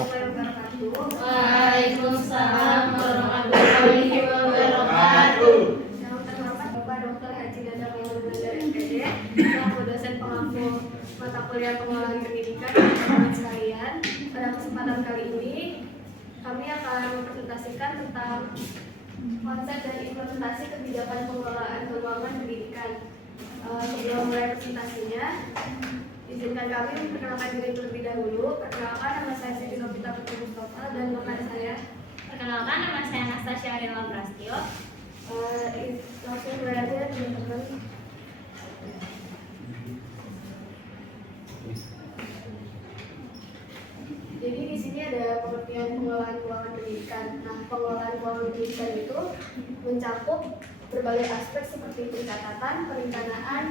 warahmatullahi wabarakatuh. Waalaikumsalam warahmatullahi wabarakatuh. Yang terhormat Bapak Dr. Haji Dadang Maulana SPD, selaku dosen pengampu mata kuliah pengelolaan pendidikan dan teman-teman sekalian. Pada kesempatan kali ini, kami akan mempresentasikan tentang konsep dan implementasi kebijakan pengelolaan keuangan pendidikan. Sebelum mulai presentasinya, izinkan kami memperkenalkan diri terlebih dahulu. Perkenalkan, nama saya Siti Novita Putri Mustafa dan rekan saya. Perkenalkan, nama saya Anastasia Ariela Prastio. Langsung mulai aja teman-teman. Jadi di sini ada pengertian pengelolaan keuangan pendidikan. Nah, pengelolaan keuangan pendidikan itu mencakup berbagai aspek seperti pencatatan, perencanaan,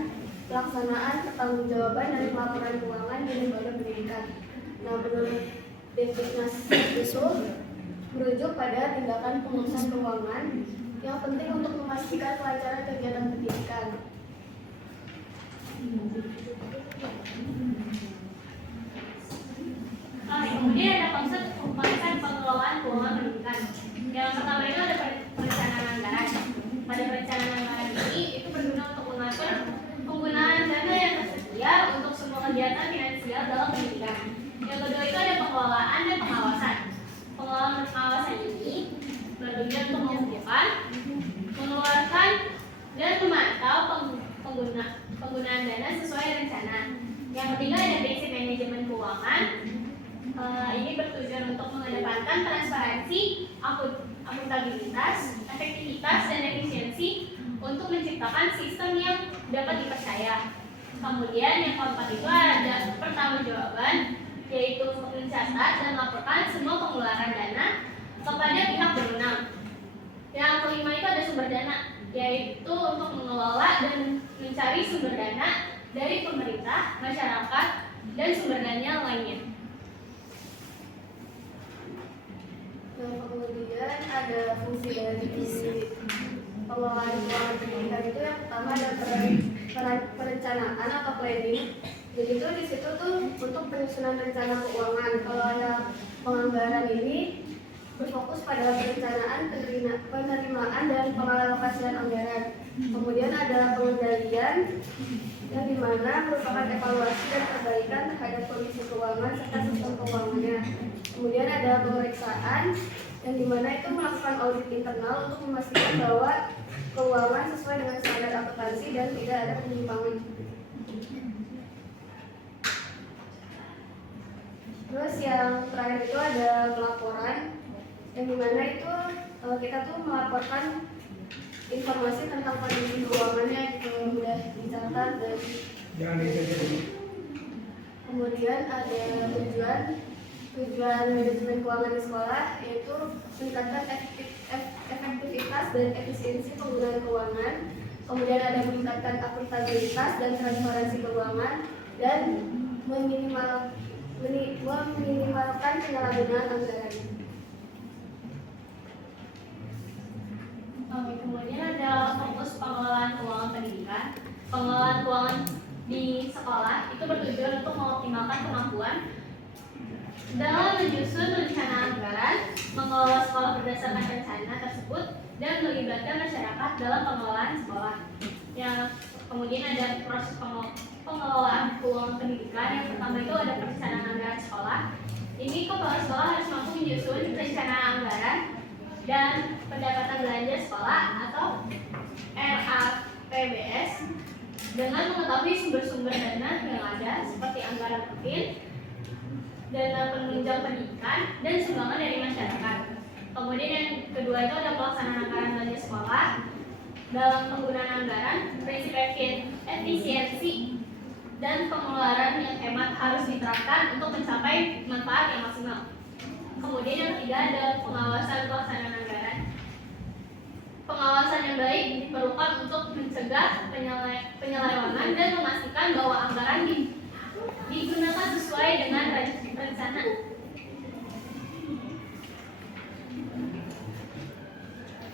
pelaksanaan, pertanggungjawaban, dan pelaporan keuangan di lembaga pendidikan. Nah, menurut definisi itu merujuk pada tindakan pengurusan keuangan yang penting untuk memastikan kelancaran kegiatan pendidikan. Kemudian ada konsep pengelolaan keuangan pendidikan. Yang pertama itu ada perencanaan anggaran. Pada perencanaan anggaran ini itu berguna untuk mengatur penggunaan dana yang tersedia untuk semua kegiatan finansial dalam pendidikan. Yang kedua itu ada pengelolaan dan pengawasan. Pengelolaan dan pengawasan ini bertujuan untuk mengumpulkan, mengeluarkan, dan memantau penggunaan dana sesuai rencana. Yang ketiga ada prinsip manajemen keuangan. Ini bertujuan untuk mengedepankan transparansi, akuntabilitas, efektivitas, dan efisiensi untuk menciptakan sistem yang dapat dipercaya. Kemudian yang keempat itu ada pertanggungjawaban, yaitu mencatat dan melaporkan semua pengeluaran dana kepada pihak berwenang. Yang kelima itu ada sumber dana, yaitu untuk mengelola dan mencari sumber dana dari pemerintah, masyarakat, dan sumber dana lainnya. Kemudian ada fungsi dari pengelolaan keuangan pendidikan itu yang pertama ada perencanaan atau planning. Jadi itu di situ tuh untuk penyusunan rencana keuangan. Kalau ada penganggaran ini berfokus pada perencanaan, penerimaan, dan pengalokasian anggaran. Kemudian ada pengendalian yang dimana merupakan evaluasi dan perbaikan terhadap kondisi keuangan serta sistem keuangannya. Kemudian ada pemeriksaan yang dimana itu melakukan audit internal untuk memastikan bahwa keuangan sesuai dengan standar akuntansi dan tidak ada penyimpangan. Terus yang terakhir itu ada pelaporan yang dimana itu kita tuh melaporkan informasi tentang kondisi keuangannya itu mudah dicatat dan kemudian ada tujuan manajemen keuangan di sekolah yaitu meningkatkan efektivitas dan efisiensi penggunaan keuangan. Kemudian ada meningkatkan akuntabilitas dan transparansi keuangan dan meminimalkan penyalahgunaan anggaran. Kemudian ada fokus pengelolaan keuangan pendidikan. Pengelolaan keuangan di sekolah itu bertujuan untuk mengoptimalkan kemampuan dalam menyusun rencana anggaran, mengelola sekolah berdasarkan rencana tersebut, dan melibatkan masyarakat dalam pengelolaan sekolah. Kemudian ada proses pengelolaan keuangan pendidikan. Yang pertama itu ada perencanaan anggaran sekolah. Ini kepala sekolah harus mampu menyusun rencana anggaran dan pendapatan belanja sekolah atau RAPBS dengan mengetahui sumber-sumber dana yang ada seperti anggaran rutin, dana penunjang pendidikan, dan sumbangan dari masyarakat. Kemudian yang kedua itu ada pelaksanaan anggaran belanja sekolah. Dalam penggunaan anggaran, prinsip efisiensi dan pengeluaran yang hemat harus diterapkan untuk mencapai manfaat yang maksimal. Kemudian yang ketiga ada pengawasan pelaksanaan anggaran. Pengawasan yang baik diperlukan untuk mencegah penyelewengan dan memastikan bahwa anggaran digunakan sesuai dengan rencana.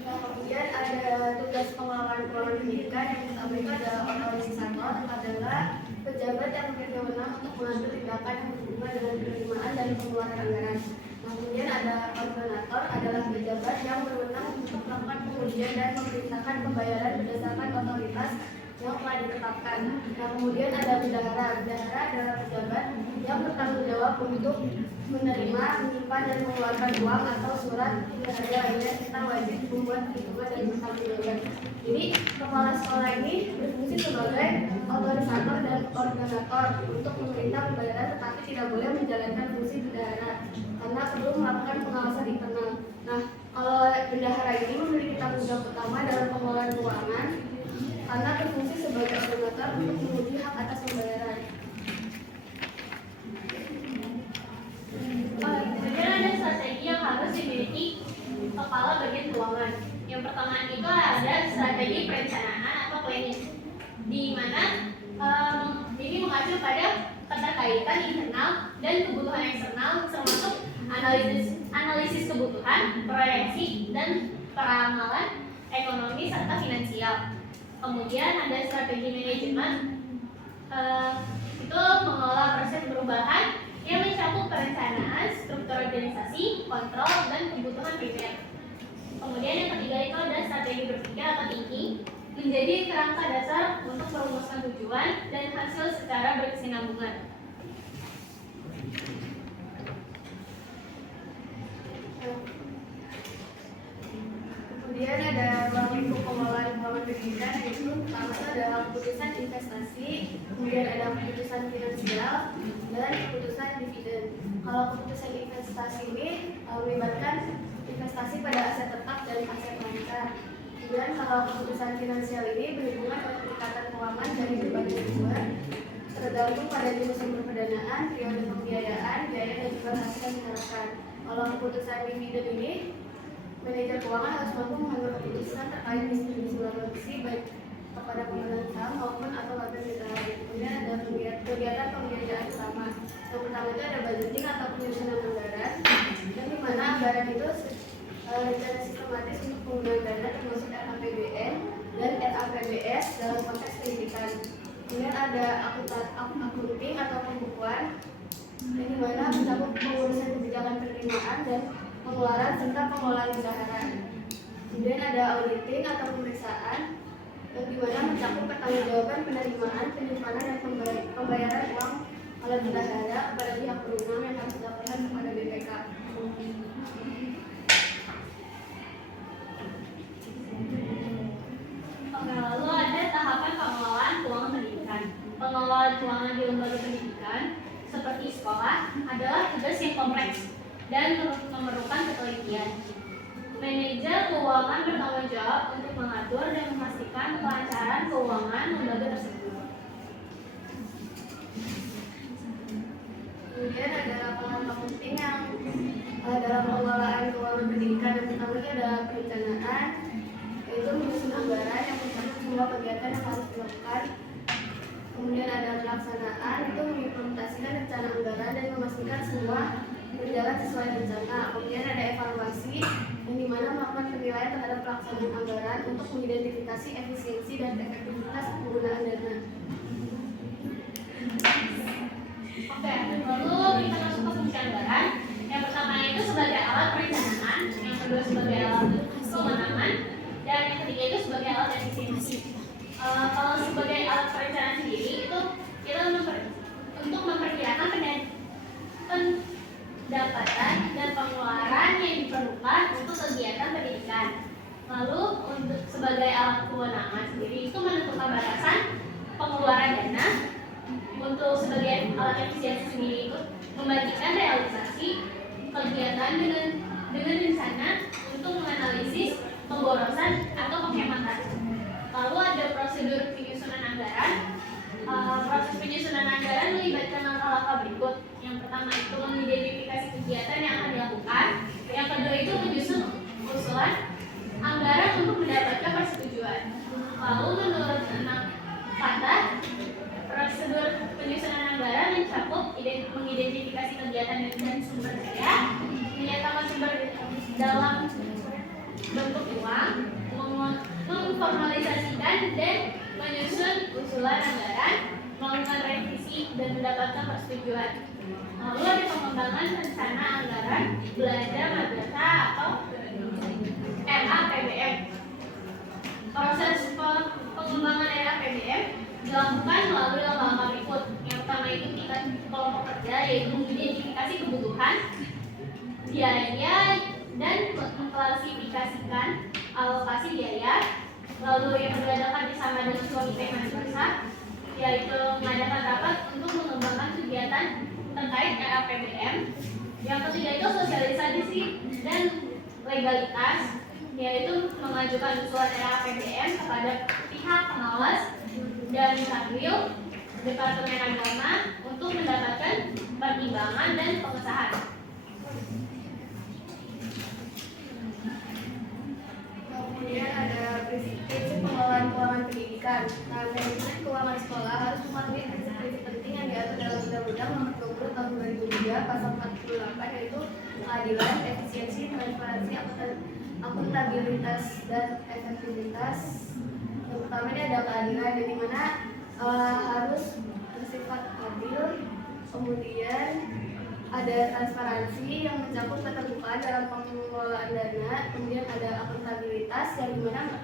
Kemudian ada tugas pengelolaan keuangan pendidikan. Yang pertama itu ada organisator adalah pejabat yang memiliki wewenang untuk mengambil tindakan yang berhubungan dengan penerimaan dan pengeluaran anggaran. kemudian dan memerintahkan pembayaran berdasarkan otoritas yang telah ditetapkan. Nah, kemudian ada bendahara. Bendahara adalah pejabat yang bertanggung jawab untuk menerima, menyimpan, dan mengeluarkan uang atau surat berharga lainnya serta wajib membuat perhitungan dan bertanggung jawab. Jadi, kepala sekolah ini berfungsi sebagai otorisator dan koordinator untuk memerintah pembayaran, tetapi tidak boleh menjalankan fungsi bendahara karena perlu melakukan pengawasan internal. Nah, kalau bendahara ini memiliki tanggung jawab utama dalam pengelolaan keuangan karena berfungsi sebagai koordinator untuk menguji hak atas pembayaran. Kemudian ada strategi yang harus dimiliki kepala bagian keuangan. Yang pertama itu ada strategi perencanaan atau planning, di mana ini mengacu pada keterkaitan internal dan kebutuhan eksternal, termasuk analisis kebutuhan, proyeksi, dan peramalan ekonomi serta finansial. Kemudian ada strategi manajemen, itu mengelola proses perubahan yang mencakup perencanaan, struktur organisasi, kontrol, dan kebutuhan primer. Kemudian yang ketiga itu ada strategi berpikir atau thinking, menjadi kerangka dasar untuk merumuskan tujuan dan hasil secara berkesinambungan. Kemudian ada ruang lingkup pengelolaan keuangan pendidikan, yaitu pertama itu adalah keputusan investasi, kemudian ada keputusan finansial, dan keputusan dividen. Kalau keputusan investasi ini melibatkan investasi pada aset tetap dan aset lancar. Kemudian kalau keputusan finansial ini berhubungan dengan peningkatan keuangan dari berbagai sumber, tergantung pada jenis sumber pendanaan, periode pembiayaan, biaya dan juga hasil yang diharapkan. Kalau keputusan dividen ini, manajer keuangan harus mampu mengambil keputusan terkait distribusi produksi baik kepada pemegang saham maupun atau wakil mitra lain. Kemudian ada kegiatan pembiayaan utama. Yang pertama itu ada budgeting atau penyusunan anggaran, dan di mana anggaran itu rencana sistematis untuk penggunaan dana termasuk RAPBN dan RAPBS dalam konteks pendidikan. Kemudian ada accounting atau pembukuan, yang di mana mencakup pengurusan kebijakan penerimaan dan pengeluaran serta pengelolaan bendahara. Kemudian ada auditing atau pemeriksaan, yang di mana mencakup pertanggungjawaban penerimaan, penyimpanan, dan pembayaran uang oleh bendahara kepada pihak berwenang yang harus dilaporkan kepada BPK. Lalu ada tahapan pengelolaan keuangan pendidikan. Pengelolaan keuangan di lembaga pendidikan seperti sekolah adalah tugas yang kompleks dan memerlukan ketelitian. Manajer keuangan bertanggung jawab untuk mengatur dan memastikan kelancaran keuangan lembaga tersebut. Kemudian ada laporan penting yang dalam pengelolaan keuangan pendidikan. Yang pertama itu ada perencanaan, yaitu menyusun anggaran yang mencakup semua kegiatan yang harus dilakukan. Kemudian ada pelaksanaan, itu mengimplementasikan rencana anggaran dan memastikan semua berjalan sesuai rencana. Kemudian ada evaluasi, yang dimana melakukan penilaian terhadap pelaksanaan anggaran untuk mengidentifikasi efisiensi dan efektivitas penggunaan dana. Oke, lalu kita masuk ke fungsi anggaran. Yang pertama itu sebagai alat perencanaan, yang kedua sebagai alat kewenangan, dan yang ketiga itu sebagai alat efisiensi. Kalau sebagai alat perencanaan sendiri itu kita untuk memperkirakan pendapatan dan pengeluaran yang diperlukan untuk kegiatan pendidikan. Lalu untuk sebagai alat kewenangan sendiri itu menentukan batasan pengeluaran dana. Untuk sebagai alat efisiensi sendiri itu membagikan realisasi kegiatan dengan rencana untuk menganalisis pemborosan atau penghematan. Lalu ada prosedur penyusunan anggaran. Proses penyusunan anggaran melibatkan langkah-langkah berikut. Yang pertama itu mengidentifikasi kegiatan yang akan dilakukan. Yang kedua itu menyusun usulan anggaran untuk mendapatkan persetujuan. Lalu menurut anak kata, prosedur penyusunan anggaran mencakup mengidentifikasi kegiatan dan sumber daya, menyatakan sumber dalam bentuk uang, memformalisasikan dan menyusun usulan anggaran, melakukan revisi dan mendapatkan persetujuan. Lalu ada pengembangan rencana anggaran belanja madrasah atau RAPBN. dilakukan melalui langkah-langkah berikut. Yang pertama itu tingkat kelompok kerja, yaitu mengidentifikasi kebutuhan, biaya, dan mengklasifikasikan alokasi biaya. Lalu yang kedua adalah kerjasama dengan suami madrasah, yaitu mengadakan rapat untuk mengembangkan kegiatan terkait RAPBM. Yang ketiga itu sosialisasi dan legalitas, yaitu mengajukan usulan RAPBM kepada pihak pengawas dan Kanwil Departemen Agama untuk mendapatkan pertimbangan dan pengesahan. Kemudian ada prinsip pengelolaan keuangan pendidikan. Nah, manajemen keuangan sekolah harus mematuhi prinsip-prinsip penting yang diatur dalam Undang-Undang Nomor 20 Tahun 2003 Pasal 48, yaitu keadilan, efisiensi, transparansi, akuntabilitas, dan efektivitas. Yang pertama ini ada keadilan, di mana harus bersifat adil. Kemudian ada transparansi yang mencakup keterbukaan dalam pengelolaan dana. Kemudian ada akuntabilitas yang dimana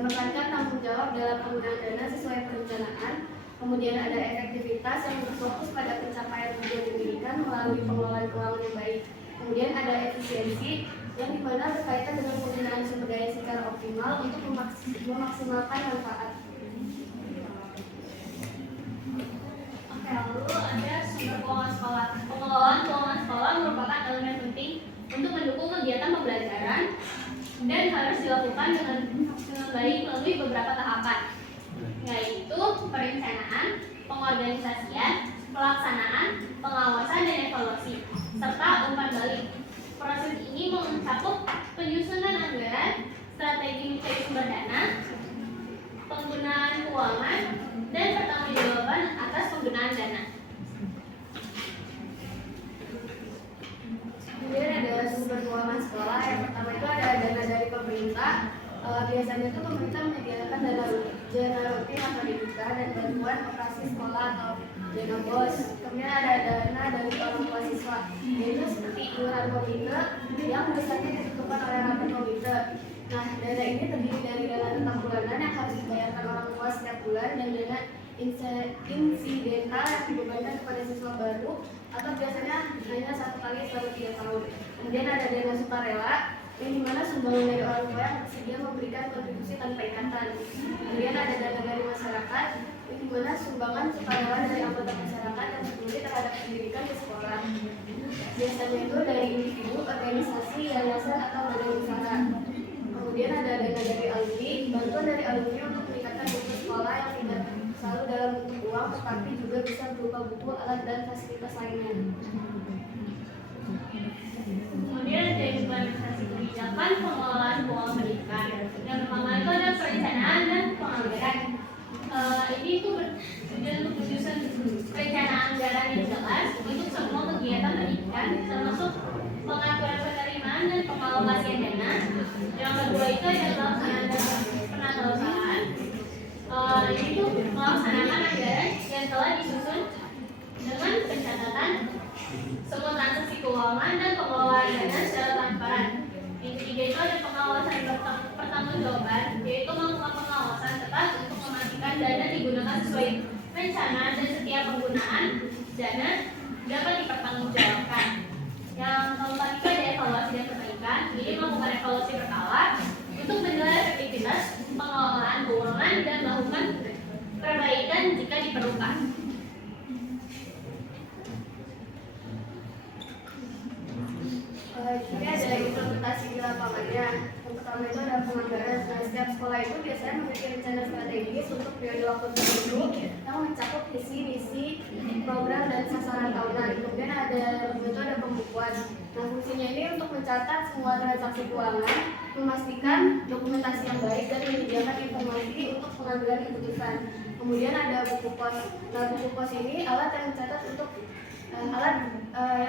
menekankan tanggung jawab dalam penggunaan dana sesuai perencanaan. Kemudian ada efektivitas yang berfokus pada pencapaian tujuan pendidikan melalui pengelolaan keuangan yang baik. Kemudian ada efisiensi yang dimana berkaitan dengan penggunaan sumber daya secara optimal untuk memaksimalkan manfaat. Lalu ada sumber keuangan sekolah. Pengelolaan keuangan sekolah merupakan elemen penting untuk mendukung kegiatan pembelajaran dan harus dilakukan dengan baik melalui beberapa tahapan, yaitu perencanaan, pengorganisasian, pelaksanaan, pengawasan, dan evaluasi, serta umpan balik. Proses ini mencakup penyusunan anggaran, strategi mencari sumber dana, penggunaan keuangan, dan pertanggungjawaban atas penggunaan dana. Kemudian ada sumber keuangan sekolah. Yang pertama itu ada dana dari pemerintah. Biasanya itu pemerintah menyediakan dana rutin atau DBK dan bantuan operasi sekolah atau dana BOS. Kemudian ada dana dari orang tua siswa, yaitu seperti iuran komite yang biasanya ditentukan oleh rapat komite. Nah, dana ini terdiri dari dana tetap bulanan yang harus dibayarkan orang tua setiap bulan dan dana insidental yang dibebankan kepada siswa baru atau biasanya hanya satu kali selama 3 tahun. Kemudian ada dana sukarela yang dimana sumbangan dari orang tua yang bersedia memberikan kontribusi tanpa ikatan. Kemudian ada dana dari masyarakat yang dimana sumbangan sukarela dari anggota masyarakat yang peduli terhadap pendidikan di sekolah. Biasanya itu dari individu, organisasi, yayasan atau badan usaha. Kemudian ada dana dari alumni, bantuan dari alumni untuk meningkatkan buku sekolah yang tidak selalu dalam bentuk uang, tetapi juga bisa berupa buku, alat, dan fasilitas lainnya. Kemudian ada implementasi kebijakan pengelolaan keuangan pendidikan. Yang pertama itu ada perencanaan dan penganggaran. Ini itu bertujuan untuk menyusun perencanaan anggaran yang jelas untuk semua kegiatan pendidikan, termasuk pengaturan penerimaan dan pengalokasian dana. Yang kedua itu adalah penanggulangan. Ini itu melaksanakan anggaran yang telah disusun dengan pencatatan semua transaksi keuangan dan pengelolaan dana secara transparan. Yang ketiga itu ada pengawasan pertanggungjawaban, yaitu melakukan pengawasan ketat untuk memastikan dana digunakan sesuai rencana dan setiap penggunaan dana dapat dipertanggungjawabkan. Yang keempat itu ada evaluasi dan perbaikan. Jadi melakukan evaluasi berkala untuk menilai efektivitas pengelolaan keuangan dan melakukan perbaikan jika diperlukan. Ini ada implementasi di lapangannya. Yang pertama itu ada penganggaran. Nah, setiap sekolah itu biasanya memiliki rencana strategis untuk periode waktu tertentu yang mencakup visi, misi, program, dan sasaran tahunan. Kemudian itu ada pembukuan. Nah, fungsinya ini untuk mencatat semua transaksi keuangan, memastikan dokumentasi yang baik, dan menyediakan informasi untuk pengambilan keputusan. Kemudian ada buku pos. Nah, buku pos ini alat yang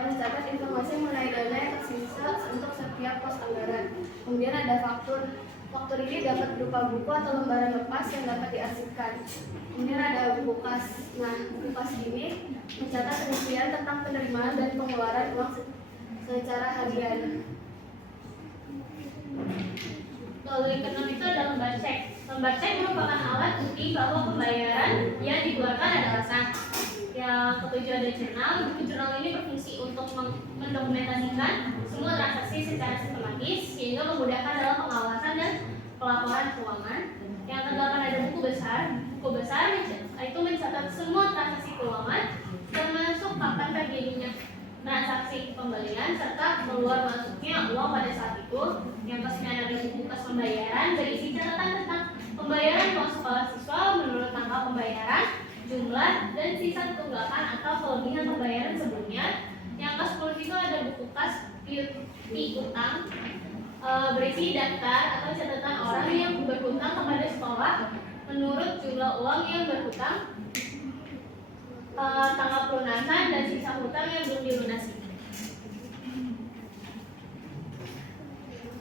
mencatat informasi mengenai dana yang tersisa untuk setiap pos anggaran. Kemudian ada faktur. Faktur ini dapat berupa buku atau lembaran lepas yang dapat diarsipkan. Kemudian ada buku kas. Nah, buku kas ini mencatat rincian tentang penerimaan dan pengeluaran uang secara harian. Lalu yang keenam itu adalah lembar cek. Lembar cek merupakan alat bukti bahwa pembayaran yang dikeluarkan adalah sah. Yang ketujuh ada jurnal. Buku jurnal ini berfungsi untuk mendokumentasikan semua transaksi secara sistematis sehingga memudahkan dalam pengawasan dan pelaporan keuangan. Yang kedelapan ada buku besar. Buku besar itu mencatat semua transaksi keuangan termasuk kapan terjadinya transaksi pembelian serta keluar masuknya uang pada saat itu. Yang ke-9 ada buku kas pembayaran berisi catatan tentang pembayaran uang sekolah siswa menurut tanggal pembayaran, jumlah, dan sisa tunggakan atau kelebihan pembayaran sebelumnya. Yang ke-10 itu ada buku kas piutang berisi daftar atau catatan orang yang berhutang kepada sekolah menurut jumlah uang yang berhutang, tanggal pelunasan, dan sisa hutang yang belum dilunasi.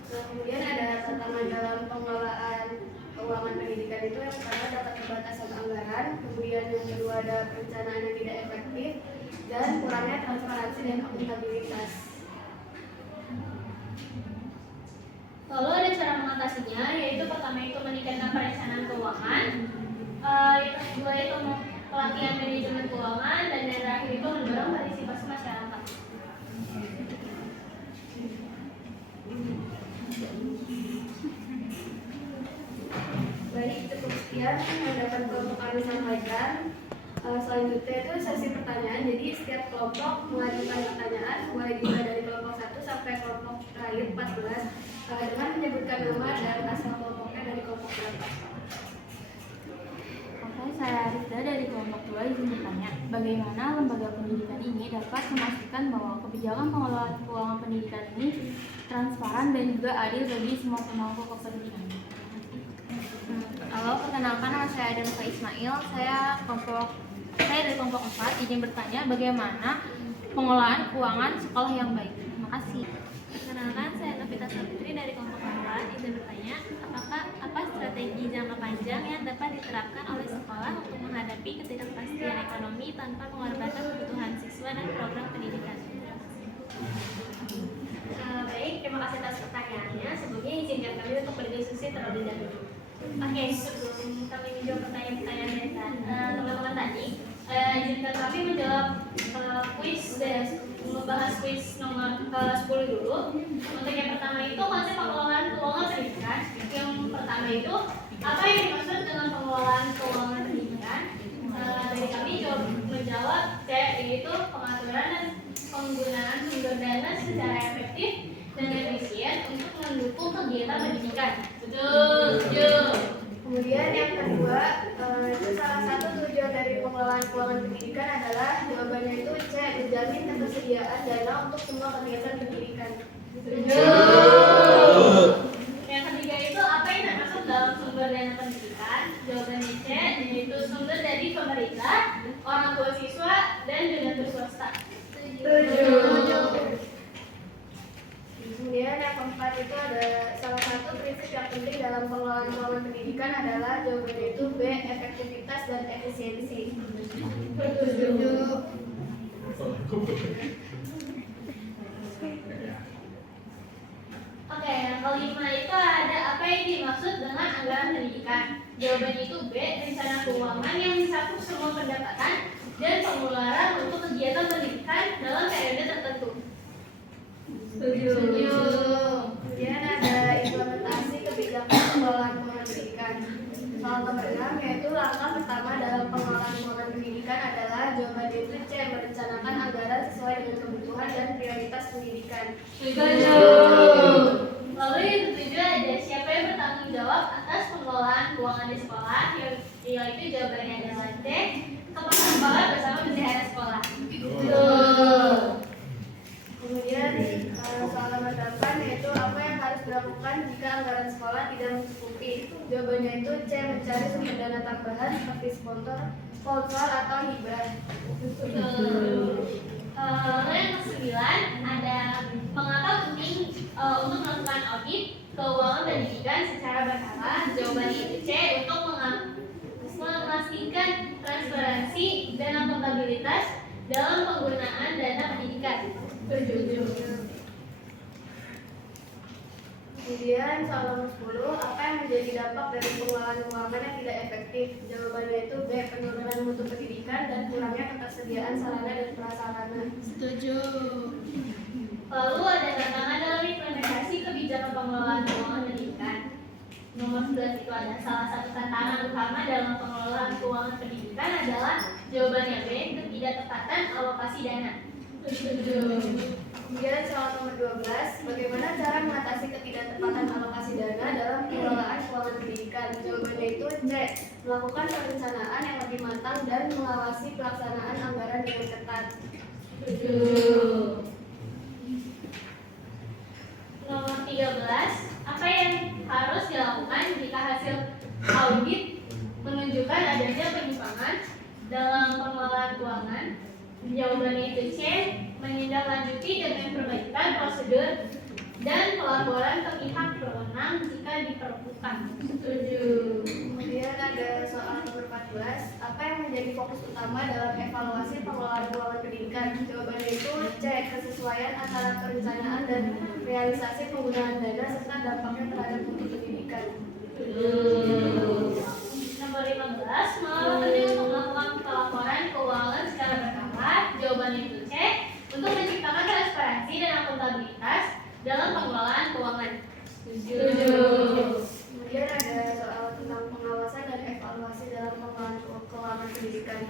Kemudian ada tantangan dalam pengelolaan keuangan pendidikan itu yang pertama dapat keterbatasan anggaran, kemudian yang kedua ada perencanaan yang tidak efektif, dan kurangnya transparansi dan akuntabilitas. Lalu ada cara mengatasinya, yaitu pertama itu meningkatkan perencanaan keuangan, yang kedua itu pelatihan manajemen keuangan, dan yang terakhir itu mendorong partisipasi masyarakat. Baik, cukup sekian yang dapat kelompok kami sampaikan. Selanjutnya itu sesi pertanyaan. Jadi setiap kelompok mengajukan pertanyaan mulai dimulai dari kelompok 1 sampai kelompok terakhir 14 dengan menyebutkan nama dan asal kelompoknya dari kelompok berapa. Oke, saya Rifda dari kelompok 2 izin bertanya, bagaimana lembaga pendidikan ini dapat memastikan bahwa kebijakan pengelolaan keuangan pendidikan ini transparan dan juga adil bagi semua pemangku kepentingan? Halo, perkenalkan nama saya Adam Ismail. Saya dari kelompok 4 izin bertanya bagaimana pengelolaan keuangan sekolah yang baik. Terima kasih. Perkenalkan, saya Novita Savitri dari kelompok 4 izin bertanya, apa strategi jangka panjang yang dapat diterapkan oleh sekolah untuk menghadapi ketidakpastian ekonomi tanpa mengorbankan kebutuhan siswa dan program pendidikan? Baik, terima kasih atas pertanyaannya. Sebelumnya izinkan kami untuk berdiskusi terlebih dahulu. Oke, sebelum kami menjawab pertanyaan-pertanyaan dari teman-teman tadi, izinkan kami menjawab kuis dan membahas kuis nomor 10 dulu. Untuk yang pertama itu konsep pengelolaan keuangan pendidikan. Yang pertama itu apa yang dimaksud dengan pengelolaan keuangan pendidikan? Dari kami menjawab C, yaitu pengaturan dan penggunaan sumber dana secara efektif dan efisien untuk mendukung kegiatan pendidikan. Setuju. Kemudian yang kedua, itu salah satu tujuan dari pengelolaan keuangan pendidikan adalah jawabannya itu C, menjamin ketersediaan dana untuk semua kegiatan pendidikan. Setuju. Yang ketiga itu apa yang termasuk dalam sumber dana pendidikan? Jawabannya C, yaitu sumber dari pemerintah, orang tua siswa, dan donatur swasta. Setuju. Kemudian yang keempat itu ada salah satu prinsip yang penting dalam pengelolaan keuangan pendidikan adalah jawabannya itu B, efektivitas dan efisiensi. Setuju. Oke, yang kelima itu ada apa yang dimaksud dengan anggaran pendidikan? Jawabannya itu B, rencana keuangan yang mencakup semua pendapatan dan pengeluaran untuk kegiatan pendidikan dalam periode tertentu. Setuju. Kemudian ada implementasi kebijakan pengelolaan keuangan pendidikan. Soal nomor 6 yaitu langkah pertama dalam pengelolaan keuangan pendidikan adalah jawabannya itu C, merencanakan anggaran sesuai dengan kebutuhan dan prioritas pendidikan. Setuju. Lalu yang ketujuh ada siapa yang bertanggung jawab atas pengelolaan keuangan di sekolah? Yaitu jawabannya adalah D, kepala sekolah bersama bendahara sekolah. Kemudian soal nomor 8 yaitu apa yang harus dilakukan jika anggaran sekolah tidak mencukupi. Jawabannya itu C, mencari sumber dana tambahan seperti sponsor atau hibah. Lalu yang ke-9 ada mengapa penting untuk melakukan audit keuangan pendidikan secara berkala? Jawabannya itu C, untuk memastikan transparansi dan akuntabilitas dalam penggunaan dana pendidikan. Setuju. Kemudian soal nomor 10, apa yang menjadi dampak dari pengelolaan keuangan yang tidak efektif? Jawabannya itu B. Penurunan mutu pendidikan dan kurangnya ketersediaan sarana dan prasarana. Setuju. Lalu ada tantangan dalam implementasi kebijakan pengelolaan keuangan pendidikan. Nomor 11 itu ada salah satu tantangan utama dalam pengelolaan keuangan pendidikan adalah jawabannya B. Ketidaktepatan alokasi dana. Setuju. Kemudian soal nomor 12, bagaimana cara mengatasi ketidaktepatan alokasi dana dalam pengelolaan keuangan pendidikan? Jawabannya itu C. Melakukan perencanaan yang lebih matang dan mengawasi pelaksanaan anggaran dengan ketat. Nomor 13, apa yang harus dilakukan jika hasil audit menunjukkan adanya penyimpangan dalam pengelolaan keuangan? Jawabannya itu C. Menindaklanjuti dengan perbaikan prosedur dan pelaporan ke pihak berwenang jika diperlukan. Setuju. Kemudian ada soal nomor 14, apa yang menjadi fokus utama dalam evaluasi pengelolaan keuangan pendidikan? Jawabannya itu C. Kesesuaian antara perencanaan dan realisasi penggunaan dana serta dampaknya terhadap mutu pendidikan. Nomor 15, mengapa penting untuk melakukan pelaporan keuangan secara berkala? Jawabannya itu C. Untuk menciptakan transparansi dan akuntabilitas dalam pengelolaan keuangan. Setuju. Kemudian ada soal tentang pengawasan dan evaluasi dalam pengelolaan keuangan pendidikan.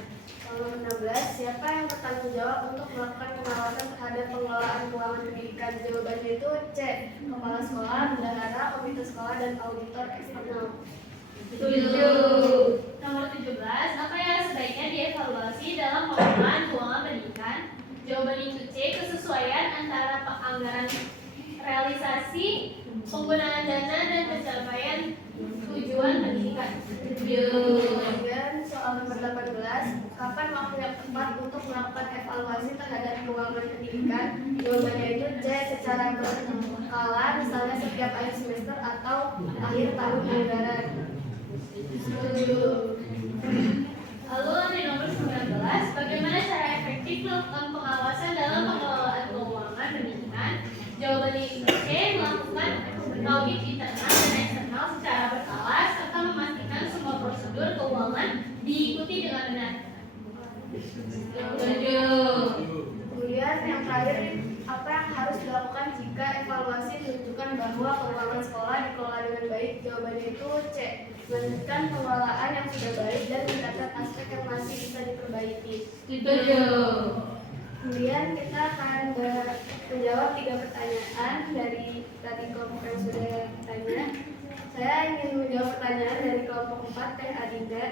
Nomor 16, siapa yang bertanggung jawab untuk melakukan pengawasan terhadap pengelolaan keuangan pendidikan? Jawabannya itu C. Kepala sekolah, bendahara, komite sekolah, dan auditor eksternal. Setuju. Nomor 17, apa yang sebaiknya dievaluasi dalam pengelolaan keuangan pendidikan? Jawabannya itu C. Kesesuaian antara anggaran realisasi, penggunaan dana, dan pencapaian tujuan pendidikan. Kemudian soal nomor 18, kapan waktu yang tepat untuk melakukan evaluasi terhadap keuangan pendidikan? Jawabannya itu C. Secara berkala, misalnya setiap akhir semester atau akhir tahun anggaran. Lalu di nomor 19, bagaimana cara efektif melakukan pengawasan dalam pengelolaan keuangan pendidikan? Jawabannya itu C. Melakukan audit internal dan eksternal secara berkala serta memastikan semua prosedur keuangan diikuti dengan benar. Kemudian yang terakhir, apa yang harus dilakukan jika evaluasi menunjukkan bahwa keuangan sekolah dikelola dengan baik? Jawabannya itu C. Melanjutkan pengelolaan yang sudah baik dan mencatat aspek yang masih bisa diperbaiki. Kemudian kita akan menjawab 3 pertanyaan dari tadi kelompok yang sudah tanya. Saya ingin menjawab pertanyaan dari kelompok 4 Teh Adinda.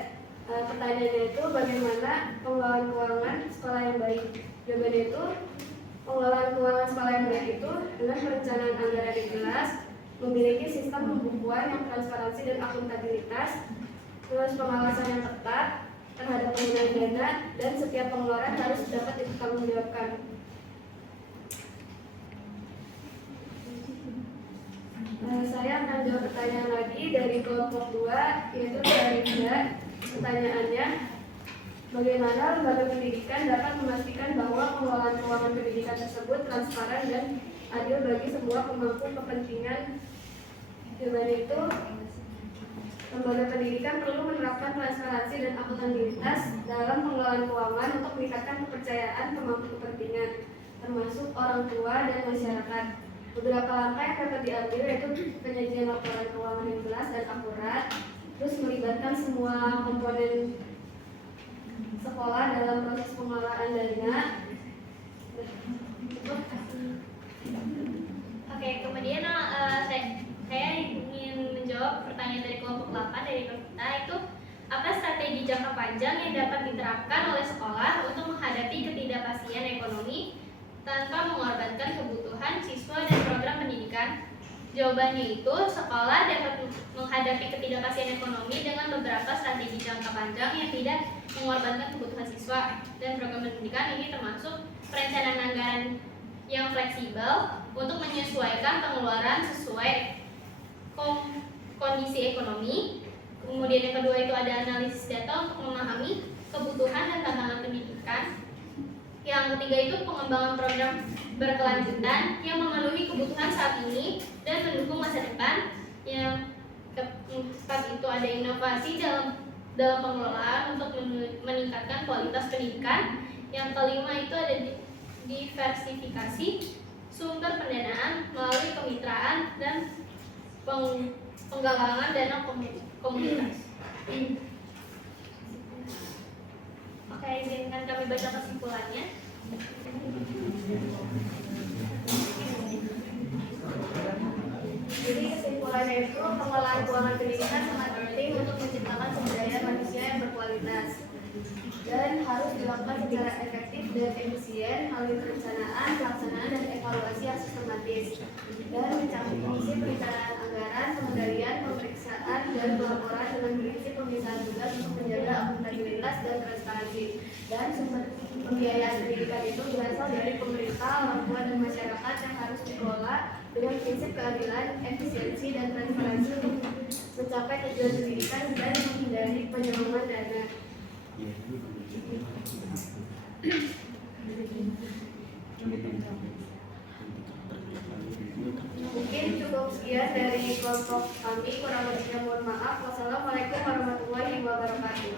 Pertanyaannya itu bagaimana pengelolaan keuangan sekolah yang baik? Jawabannya itu pengelolaan keuangan sekolah yang baik itu dengan perencanaan anggaran yang jelas, memiliki sistem pembukuan yang transparansi dan akuntabilitas, terus pengawasan yang ketat terhadap penggunaan dana, dan setiap pengeluaran harus dapat dipertanggungjawabkan. Saya akan jawab pertanyaan lagi dari kelompok 2, yaitu dari Rinda. Pertanyaannya, bagaimana lembaga pendidikan dapat memastikan bahwa pengelolaan keuangan pendidikan tersebut transparan dan adil bagi semua pemangku kepentingan? Jawabannya itu, lembaga pendidikan perlu menerapkan transparansi dan akuntabilitas dalam pengelolaan keuangan untuk meningkatkan kepercayaan pemangku kepentingan, termasuk orang tua dan masyarakat. Beberapa langkah yang dapat diambil yaitu penyajian laporan keuangan yang jelas dan akurat, terus melibatkan semua komponen sekolah dalam proses pengelolaan dana. Oke, kemudian saya ingin menjawab pertanyaan dari kelompok 8 dari Novita, itu apa strategi jangka panjang yang dapat diterapkan oleh sekolah untuk menghadapi ketidakpastian ekonomi tanpa mengorbankan kebutuhan siswa dan program pendidikan? Jawabannya itu, sekolah dapat menghadapi ketidakpastian ekonomi dengan beberapa strategi jangka panjang yang tidak mengorbankan kebutuhan siswa dan program pendidikan. Ini termasuk perencanaan anggaran yang fleksibel untuk menyesuaikan pengeluaran sesuai kondisi ekonomi. Kemudian yang kedua itu ada analisis data untuk memahami kebutuhan dan tantangan pendidikan. Yang ketiga itu pengembangan program berkelanjutan yang memenuhi kebutuhan saat ini dan mendukung masa depan. Yang keempat itu ada inovasi dalam pengelolaan untuk meningkatkan kualitas pendidikan. Yang kelima itu ada diversifikasi sumber pendanaan melalui kemitraan dan penggalangan dana komunitas. Oke, izinkan kami baca kesimpulannya. Jadi kesimpulannya itu pengelolaan keuangan pendidikan sangat penting untuk menciptakan sumber daya manusia yang berkualitas dan harus dilakukan secara efektif dan efisien melalui perencanaan, pelaksanaan, dan evaluasi yang sistematis dan mencakup fungsi perencanaan anggaran, pengendalian, pemeriksaan, dan pelaporan dengan prinsip pemisahan tugas untuk menjaga akuntabilitas dan transparansi. Dan sumber pembiayaan pendidikan itu berasal dari pemerintah, orang tua, dan masyarakat yang harus dikelola dengan prinsip keadilan, efisiensi, dan transparansi untuk mencapai tujuan pendidikan dan menghindari penyelewengan dana. Mungkin cukup sekian dari kelompok kami, kurang lebihnya mohon maaf. Wassalamualaikum warahmatullahi wabarakatuh.